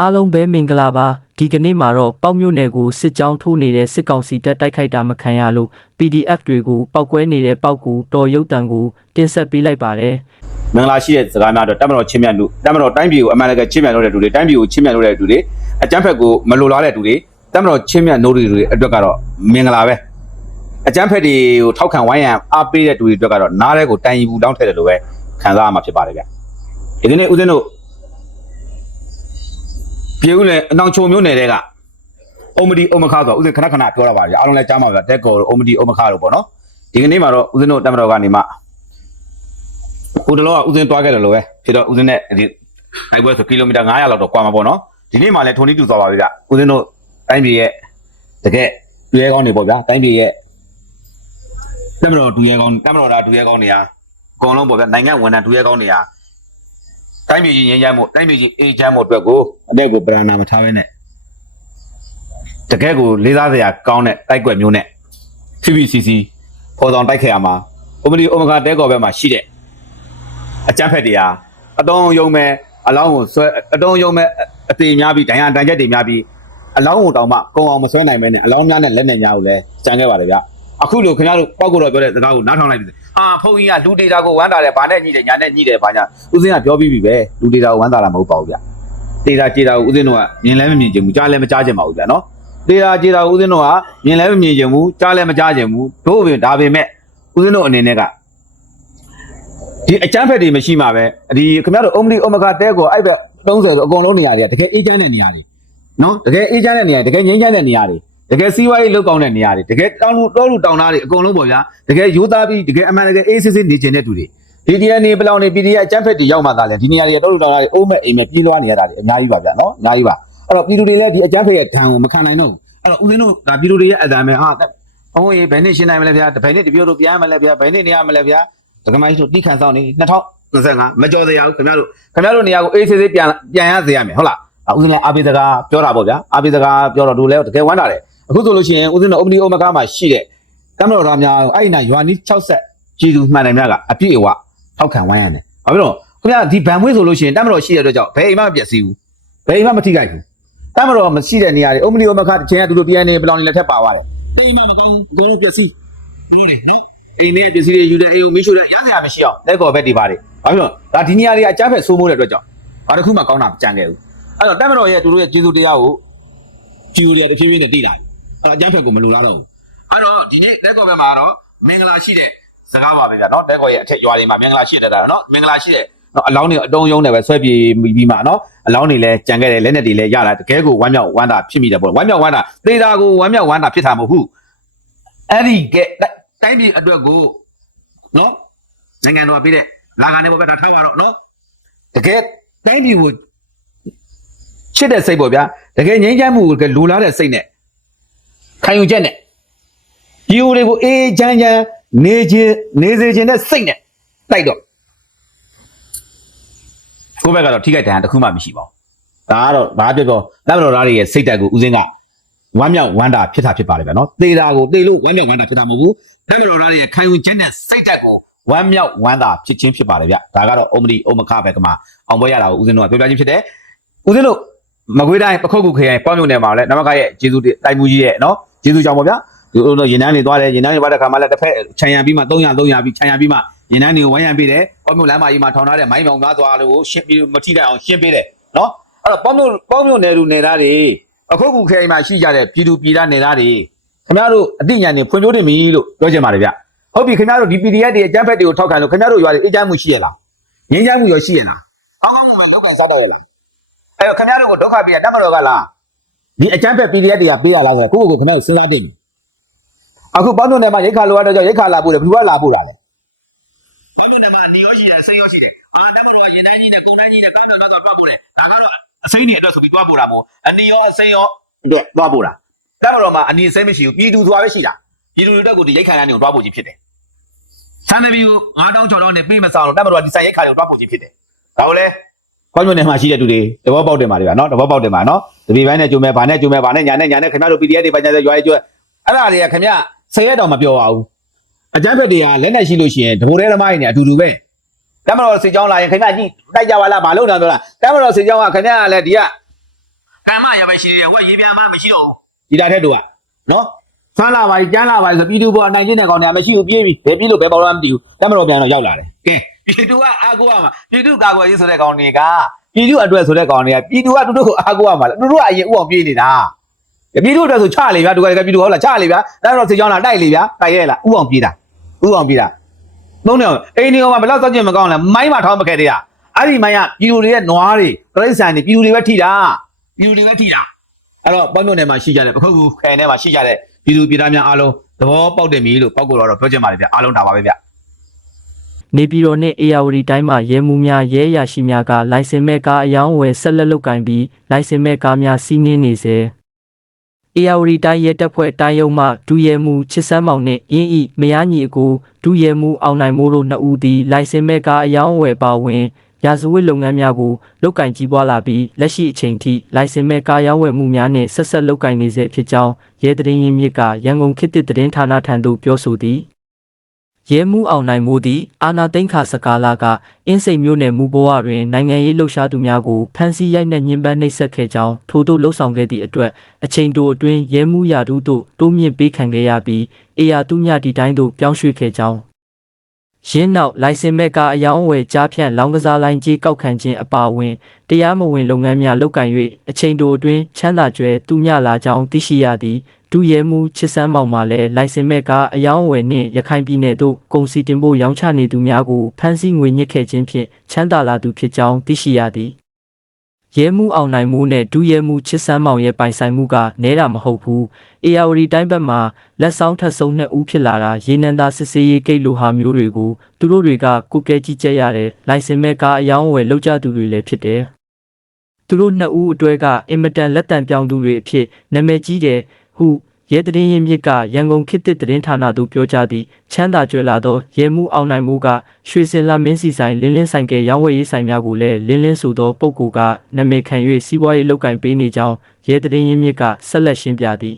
အားလုံးပဲမင်္ဂလာပါဒီကနေ့မှာတော့ပေါက်မြို့နယ်ကိုစစ်ကြောင်းထိုးနေတဲ့စစ်ကောင်စီတပ်တိုက်ခိုက်တာမခံရလို့ PDF တွေကိုပောက်ကွဲနေတဲ့ပောက်ကူတော်ရုပ်တံကိုတင်ဆက်ပေးလိုက်ပါတယ်မင်္ဂလာရှိတဲ့စကားများတော့တက်မတော်ချင်းမြတ်လူတက်မတော်တိုင်းပြည်ကိုအမှန်တကယ်ချင်းမြတ်လို့တဲ့လူတွေတိုင်းပြည်ကိုချင်းမြတ်လို့တဲ့လူတွေအကြမ်းဖက်ကိုမလိုလားတဲ့လူတွေတက်မတော်ချင်းမြတ်နိုးတွေတွေအတွက်ကတော့မင်္ဂလာပဲအကြမ်းဖက်တွေကိုထောက်ခံဝိုင်းရန်အားပေးတဲ့လူတွေအတွက်ကတော့နားထဲကိုတိုင်ရီဘူးတောင်းထည့်တယ်လို့ပဲခံစားရမှာဖြစ်ပါတယ်ဗျဒီနေ့ဦးဇင်းတို့ ပြေဦးလေအနောင်ချုံမျိုးနယ်တဲ့ကအုံမဒီအုံမခါဆိုတော့ဦးဇင်းခဏခဏပြောရပါဗျအားလုံးလည်းကြားမှာဗျတက်ကောအုံမဒီအုံမခါတို့ပေါ့နော်ဒီကနေ့မှာတော့ဦးဇင်းတို့တက်မတော်ကနေမှဟိုတလောကဦးစင်းတွားခဲ့တယ်လို့ပဲဖြစ်တော့ဦးစင်းနဲ့ဒီတိုက်ပွဲဆိုကီလိုမီတာ900လောက်တော့ကွာမှာပေါ့နော်ဒီနေ့မှလည်းထုံနီးတူသွားပါပြီကဦးစင်းတို့တိုင်းပြည်ရဲ့တကယ်တူရဲကောင်းနေပေါ့ဗျာတိုင်းပြည်ရဲ့တက်မတော်တူရဲကောင်းတက်မတော်ဒါတူရဲကောင်းနေဟာအကုန်လုံးပေါ့ဗျာနိုင်ငံဝန်ထမ်းတူရဲကောင်းနေဟာ တိုင်းပြည်ကြီးငြိမ်းချမ်းမှုတိုင်းပြည်ကြီးအေးချမ်းမှုအတွက်ကိုအတက်ကိုပရဏာမထားဘဲနဲ့တကယ်ကိုလေးစားစရာကောင်းတဲ့တိုက်ကွက်မျိုးနဲ့ PPCC ပေါ်ဆောင်တိုက်ခဲ့ရမှာဥပဒေဥပမာတဲကော်ဘက်မှာရှိတဲ့အကြမ်းဖက်တွေဟာအတုံးယုံမဲ့အလောင်းကိုဆွဲအတုံးယုံမဲ့အသေးများပြီးဒဏ်ရာဒဏ်ချက်တွေများပြီးအလောင်းကိုတောင်မှကုံအောင်မဆွဲနိုင်မဲနဲ့အလောင်းများနဲ့လက်နဲ့များကိုလည်းကြံခဲ့ပါတယ်ဗျ အခုလိုခင်ဗျားတို့ပောက်ကိုတော့ပြောတဲ့စကားကိုနားထောင်လိုက်ပြီအာဖုန်းကြီးကလူဒေတာကိုဝမ်းတာတယ်ဗာနဲ့ညှိတယ်ညာနဲ့ညှိတယ်ဗာညာဦးစင်းကပြောပြီးပြီပဲလူဒေတာကိုဝမ်းတာတာမဟုတ်ပါဘူးဗျဒေတာကြေတာကိုဦးစင်းတို့ကမြင်လဲမမြင်ချင်ဘူးကြားလဲမကြားချင်ပါဘူးဗျနော်ဒေတာကြေတာကိုဦးစင်းတို့ကမြင်လဲမမြင်ချင်ဘူးကြားလဲမကြားချင်ဘူးတို့ပင်ဒါပေမဲ့ဦးစင်းတို့အနေနဲ့ကဒီအကျန်းဖက်တွေမရှိမှာပဲဒီခင်ဗျားတို့အုံမလီအုံမကတဲကိုအဲ့ဘက်30ဆိုအကုန်လုံးနေရာတွေကတကယ်အေးချမ်းတဲ့နေရာတွေနော်တကယ်အေးချမ်းတဲ့နေရာတွေတကယ်ငြိမ်းချမ်းတဲ့နေရာတွေ တကယ်စီးပွားရေးလုပ်ကောင်းတဲ့နေရာတွေတကယ်တောင်းလူတောလူတောင်းသားတွေအကုန်လုံးပေါ့ဗျာတကယ်ရိုးသားပြီးတကယ်အမှန်တကယ်အေးစစ်စစ်နေချင်တဲ့သူတွေဒီဒီကနေပလောင်နေ PDF အကျန်းဖက်တွေရောက်မှသာလဲဒီနေရာတွေတောလူတောင်းသားတွေအုံးမဲ့အိမ်မဲ့ပြေးလွှားနေရတာတွေအများကြီးပါဗျာနော်အများကြီးပါအဲ့တော့ပြည်သူတွေလည်းဒီအကျန်းဖက်ရဲ့ဒဏ်ကိုမခံနိုင်တော့ဘူးအဲ့တော့ဦးဇင်းတို့ဒါပြည်သူတွေရဲ့အတန်ပဲဟာဘုံကြီးဘယ်နှစ်ရှင်းနိုင်မလဲဗျာဘယ်နှစ်တပြို့တို့ပြန်မလဲဗျာဘယ်နှစ်နေရမလဲဗျာဒကမိုင်းတို့တိခန့်ဆောင်နေ2025မကြော်စရာဘူးခင်ဗျားတို့ခင်ဗျားတို့နေရာကိုအေးဆေးဆေးပြန်ပြန်ရစေရမယ်ဟုတ်လားဦးဇင်းလည်းအာဘိစကားပြောတာပေါ့ဗျာအာဘိစကားပြောတော့တို့လည်းတကယ်ဝမ်းတာတယ် အခုဆိုလို့ရှိရင်ဦးဇင်းတို့အမဒီအိုမကားမှာရှိတဲ့ကမ္ဘာတော်သားများအဲ့ဒီနာရွာနီး60ကြည်သူမှန်တယ်များကအပြည့်အဝထောက်ခံဝမ်းရတယ်ဘာဖြစ်လို့ခင်ဗျားဒီဗန်မွေးဆိုလို့ရှိရင်တမတော်ရှိတဲ့အတွက်ကြောင့်ဘယ်အိမ်မှမပျက်စီးဘူးဘယ်အိမ်မှမထိခိုက်ဘူးတမတော်မရှိတဲ့နေရာတွေအမဒီအိုမကားတစ်ချိန်ကတူတူပြန်နေပလောင်နေလက်ထက်ပါသွားတယ်အိမ်မှမကောင်းဘူးဘယ်လိုပျက်စီးဘယ်လိုလဲနော်အိမ်ထဲပစ္စည်းတွေယူတဲ့အိမ်ကိုမင်းရှို့တဲ့ရစရာမရှိအောင်လက်ကော်ဘက်တွေပါတယ်ဘာဖြစ်လို့ဒါဒီနေရာတွေအကြမ်းဖက်ဆိုးမိုးတဲ့အတွက်ကြောင့်ဘာတစ်ခုမှကောင်းတာမကြံခဲ့ဘူးအဲ့တော့တက်မတော်ရဲ့သူတို့ရဲ့ကျေးဇူးတရားကိုဂျီယိုတွေကတဖြည်းဖြည်းနဲ့တိလာတယ် အဲ့တော့အကြမ်းဖက်ကိုမလိုလားတော့ဘူးအဲ့တော့ဒီနေ့လက်ကော်ဘက်မှာတော့မင်္ဂလာရှိတဲ့စကားပါပဲဗျာနော်လက်ကော်ရဲ့အထက်ရွာတွေမှာမင်္ဂလာရှိတဲ့တာနော်မင်္ဂလာရှိတဲ့နော်အလောင်းတွေအတုံးယုံတယ်ပဲဆွဲပြေပြီးမှနော်အလောင်းတွေလည်းကြံခဲ့တယ်လက်နဲ့တွေလည်းရလာတကယ်ကိုဝမ်းမြောက်ဝမ်းသာဖြစ်မိတယ်ပေါ့ဝမ်းမြောက်ဝမ်းသာသေတာကိုဝမ်းမြောက်ဝမ်းသာဖြစ်တာမဟုတ်ဘူးအဲ့ဒီကဲတိုင်းပြည်အတွက်ကိုနော်နိုင်ငံတော်ကပေးတဲ့လာကနေပေါ့ဗျာဒါထားပါတော့နော်တကယ်တိုင်းပြည်ကိုချစ်တဲ့စိတ်ပေါ့ဗျာတကယ်ငြိမ်းချမ်းမှုကိုတကယ်လိုလားတဲ့စိတ်နဲ့ ခံယူချက်နဲ့ဒီဦးတွေကိုအေးချမ်းချမ်းနေခြင်းနေစေခြင်းနဲ့စိတ်နဲ့တိုက်တော့ကိုယ့်ဘက်ကတော့ထိခိုက်တယ်တစ်ခုမှမရှိပါဘူးဒါကတော့ဘာပြောပြောလက်မတော်သားတွေရဲ့စိတ်တက်ကိုဦးစင်းကဝမ်းမြောက်ဝမ်းသာဖြစ်တာဖြစ်ပါလေဗျာနော်တေတာကိုတေလို့ဝမ်းမြောက်ဝမ်းသာဖြစ်တာမဟုတ်ဘူးတမတော်သားတွေခံယူချက်နဲ့စိတ်ဓာတ်ကိုဝမ်းမြောက်ဝမ်းသာဖြစ်ချင်းဖြစ်ပါတယ်ဗျဒါကတော့အုံမဒီအုံမခပဲကမှာအောင်ပွဲရတာကိုဦးဇင်းတို့ကပြောပြချင်းဖြစ်တယ်ဦးဇင်းတို့ မကွေးတိုင်းပခုတ်ကူခရိုင်ပေါ့မြုံနယ်မှာလည်းနမကရဲ့ဂျေဇူးတိုက်မှုကြီးရဲ့နော်ဂျေဇူးကြောင့်ပေါ့ဗျာဒီလိုလိုရင်နှန်းတွေသွားတယ်ရင်နှန်းတွေသွားတဲ့ခါမှလည်းတစ်ဖက်ခြံရံပြီးမှ300 300ပြီးခြံရံပြီးမှရင်နှန်းတွေကိုဝမ်းရံပေးတယ်ပေါ့မြုံလမ်းမကြီးမှာထောင်ထားတဲ့မိုင်းမောင်သားသွားလို့ရှင်းပြီးမထိတဲ့အောင်ရှင်းပေးတယ်နော်အဲ့တော့ပေါ့မြုံပေါ့မြုံနယ်လူနယ်သားတွေအခုတ်ကူခရိုင်မှာရှိကြတဲ့ပြည်သူပြည်သားနယ်သားတွေခင်ဗျားတို့အတိညာဏ်တွေဖွံ့ဖြိုးနေပြီလို့ပြောချင်ပါတယ်ဗျဟုတ်ပြီခင်ဗျားတို့ဒီ PDF တွေအကြမ်းဖက်တွေကိုထောက်ခံလို့ခင်ဗျားတို့ရွာတွေအေးချမ်းမှုရှိရလားငြိမ်းချမ်းမှုရောရှိရလားအောင်းကောင်းမှာထောက်ခံစားတော့ရလား အဲ့တော့ခင်ဗျားတို့ကိုဒုက္ခပေးရတတ်မတော်ကလားဒီအကြမ်းဖက် PDF တွေကပေးရလားဆိုတော့ကိုယ့်ကိုယ်ကိုခင်ဗျားတို့စဉ်းစားတင်ပြီအခုပေါင်းတုံးထဲမှာရိတ်ခါလိုရတော့ကြောင့်ရိတ်ခါလာပို့တယ်ဘယ်သူကလာပို့တာလဲပေါင်းတုံးထဲမှာနေရောရှိတယ်စိတ်ရောရှိတယ်အာတတ်မတော်ရင်တိုင်းကြီးနဲ့ကုန်းတိုင်းကြီးနဲ့ကားတော်ကတော့တွားပို့တယ်ဒါကတော့အစိမ့်နေအတွက်ဆိုပြီးတွားပို့တာမို့အနေရောအစိမ့်ရောအတွက်တွားပို့တာတတ်မတော်မှာအနေစိမ့်မရှိဘူးပြည်သူသွားပဲရှိတာပြည်သူတွေအတွက်ကိုဒီရိတ်ခါရနေကိုတွားပို့ခြင်းဖြစ်တယ်ဆန်နဗီကို9000 6000နဲ့ပေးမစားလို့တက်မတော်ဒီဆိုင်ရိုက်ခါတွေကိုတွားပို့ခြင်းဖြစ်တယ်။ဒါကိုလည်း ခွန်မြုံနယ်မှာရှိတဲ့သူတွေတဘောပေါက်တယ်မှာတွေပါနော်တဘောပေါက်တယ်မှာနော်တပီပိုင်းနဲ့ကျုံမဲ့ဗာနဲ့ကျုံမဲ့ဗာနဲ့ညာနဲ့ညာနဲ့ခင်ဗျားတို့ PDF တွေပိုင်းညာတဲ့ရွာရေးကျွဲအဲ့ဒါတွေကခင်ဗျဆယ်ရက်တောင်မပြောပါဘူး။အကြမ်းဖက်တွေကလက်နဲ့ရှိလို့ရှိရင်တဘိုးထဲသမားတွေနဲ့အတူတူပဲ။တက်မတော်စစ်ကြောင်းလာရင်ခင်ဗျာကြည့်တိုက်ကြပါလားမလုပ်တော့ပြောလားတက်မတော်စစ်ကြောင်းကခင်ဗျာကလည်းဒီကကံမရပဲရှိသေးတယ်ဟိုကရေပြန်မှမရှိတော့ဘူးဒီတာထက်တို့ကနော်ဆန်းလာပါကြီးကျန်းလာပါကြီးဆိုပြည်သူပေါ်နိုင်ချင်းတဲ့ကောင်တွေကမရှိဘူးပြေးပြီဘယ်ပြေးလို့ဘယ်ပေါ်တော့မသိဘူးတမတော်ပြန်တော့ရောက်လာတယ်ကဲ ပြည်သူကအားကိုးရမှာပြည်သူကာကွယ်ရေးဆိုတဲ့ကောင်တွေကပြည်သူအတွက်ဆိုတဲ့ကောင်တွေကပြည်သူကသူတို့ကိုအားကိုးရမှာလေသူတို့ကအရင်ဥအောင်ပြေးနေတာပြည်သူအတွက်ဆိုချလေဗျာသူကပြည်သူဟုတ်လားချလေဗျာတမတော်စစ်ကြောင်းလာတိုက်လေဗျာတိုက်ရဲလားဥအောင်ပြေးတာဥအောင်ပြေးတာမုံနေအောင်အိမ်နေအောင်ဘယ်လောက်စောင့်ကြည့်မကောင်းလဲမိုင်းမှာထောင်းမခဲ့တဲ့ကအဲ့ဒီမိုင်းကပြည်သူတွေရဲ့နွားတွေတရိတ်ဆန်တွေပြည်သူတွေပဲထိတာပြည်သူတွေပဲထိတာအဲ့တော့ပေါ့မြို့နယ်မှာရှိကြတဲ့ပခုတ်ကူခိုင်ထဲမှာရှိကြတဲ့ပြည်သူပြည်သားများအားလုံးသဘောပေါက်တယ်မီလို့ပောက်ကိုတော့ပြောချင်ပါတယ်ဗျအားလုံးဒါပါပဲဗျ နေပြည်တော်နှင့်အေယာဝတီတိုင်းမှရဲမှုများရဲအရာရှိများကလိုင်စင်မဲ့ကားအယောင်းအဝယ်ဆက်လက်လုပ်ကင်ပြီးလိုင်စင်မဲ့ကားများစီးနင်းနေစေအေယာဝတီတိုင်းရဲတပ်ဖွဲ့တိုင်းရုံးမှဒူရဲမှုချစ်စမ်းမောင်နှင့်အင်းဤမယားညီအကိုဒူရဲမှုအောင်နိုင်မိုးတို့နှစ်ဦးသည်လိုင်စင်မဲ့ကားအယောင်းအဝယ်ပါဝင်ရာဇဝတ်လုပ်ငန်းများကိုလုပ်ကင်ကြီးပွားလာပြီးလက်ရှိအချိန်ထိလိုင်စင်မဲ့ကားရောင်းဝယ်မှုများနှင့်ဆက်ဆက်လုပ်ကင်နေစေဖြစ်ကြောင်းရဲတရင်ရင်းမြစ်ကရန်ကုန်ခေတ်သစ်သတင်းဌာနထံသို့ပြောဆိုသည် ရဲမှုအောင်နိုင်မိုးသည်အာနာသိန်းခါစကားလာကအင်းစိန်မြို့နယ်မူဘဝတွင်နိုင်ငံရေးလှုပ်ရှားသူများကိုဖမ်းဆီးရိုက်နှက်ညှဉ်းပန်းနှိပ်စက်ခဲ့ကြောင်းထို့သို့လှုံ့ဆော်ခဲ့သည့်အတွက်အချိန်တိုအတွင်းရဲမှုရာထူးသို့တိုးမြင့်ပေးခံခဲ့ရပြီးအေယာသူမြဒီတိုင်းသို့ပြောင်းရွှေ့ခဲ့ကြောင်းရင်းနောက်လိုင်စင်မဲ့ကအယောင်အဝယ်ကြားဖြန့်လောင်းကစားလိုင်းကြီးကောက်ခံခြင်းအပါအဝင်တရားမဝင်လုပ်ငန်းများလုပ်ကင်၍အချိန်တိုအတွင်းချမ်းသာကြွယ်သူမြလာကြောင်းသိရှိရသည် ဒုရဲမှုချစ်စမ်းမောင်မှလည်းလိုင်စင်မဲ့ကားအယောင်းအဝယ်နှင့်ရခိုင်ပြည်နယ်သို့ကုန်စည်တင်ပို့ရောင်းချနေသူများကိုဖမ်းဆီးငွေညှစ်ခဲ့ခြင်းဖြင့်ချမ်းသာလာသူဖြစ်ကြောင်းသိရှိရသည်ရဲမှုအောင်နိုင်မှုနဲ့ဒုရဲမှုချစ်စမ်းမောင်ရဲ့ပိုင်ဆိုင်မှုကနဲတာမဟုတ်ဘူးအေယာဝတီတိုင်းဘက်မှာလက်ဆောင်ထပ်ဆုံးနှစ်ဦးဖြစ်လာတာရေနံသာစစ်စေးရေးကိတ်လိုဟာမျိုးတွေကိုသူတို့တွေကကုကဲကြီးကြက်ရတဲ့လိုင်စင်မဲ့ကားအယောင်းအဝယ်လောက်ကြသူတွေလည်းဖြစ်တယ်သူတို့နှစ်ဦးအတွဲကအင်မတန်လက်တံပြောင်းသူတွေအဖြစ်နာမည်ကြီးတယ် ဟုရဲတရင်ရင်မြစ်ကရန်ကုန်ခေတ်သစ်သတင်းဌာနသို့ပြောကြားသည်ချမ်းသာကြွယ်လာသောရဲမှုအောင်နိုင်မှုကရွှေစင်လာမင်းစီဆိုင်လင်းလင်းဆိုင်ကရောင်းဝယ်ရေးဆိုင်များကိုလည်းလင်းလင်းဆိုသောပုဂ္ဂိုလ်ကနာမည်ခံ၍စီးပွားရေးလုပ်ကင်ပေးနေကြောင်းရဲတရင်ရင်မြစ်ကဆက်လက်ရှင်းပြသည်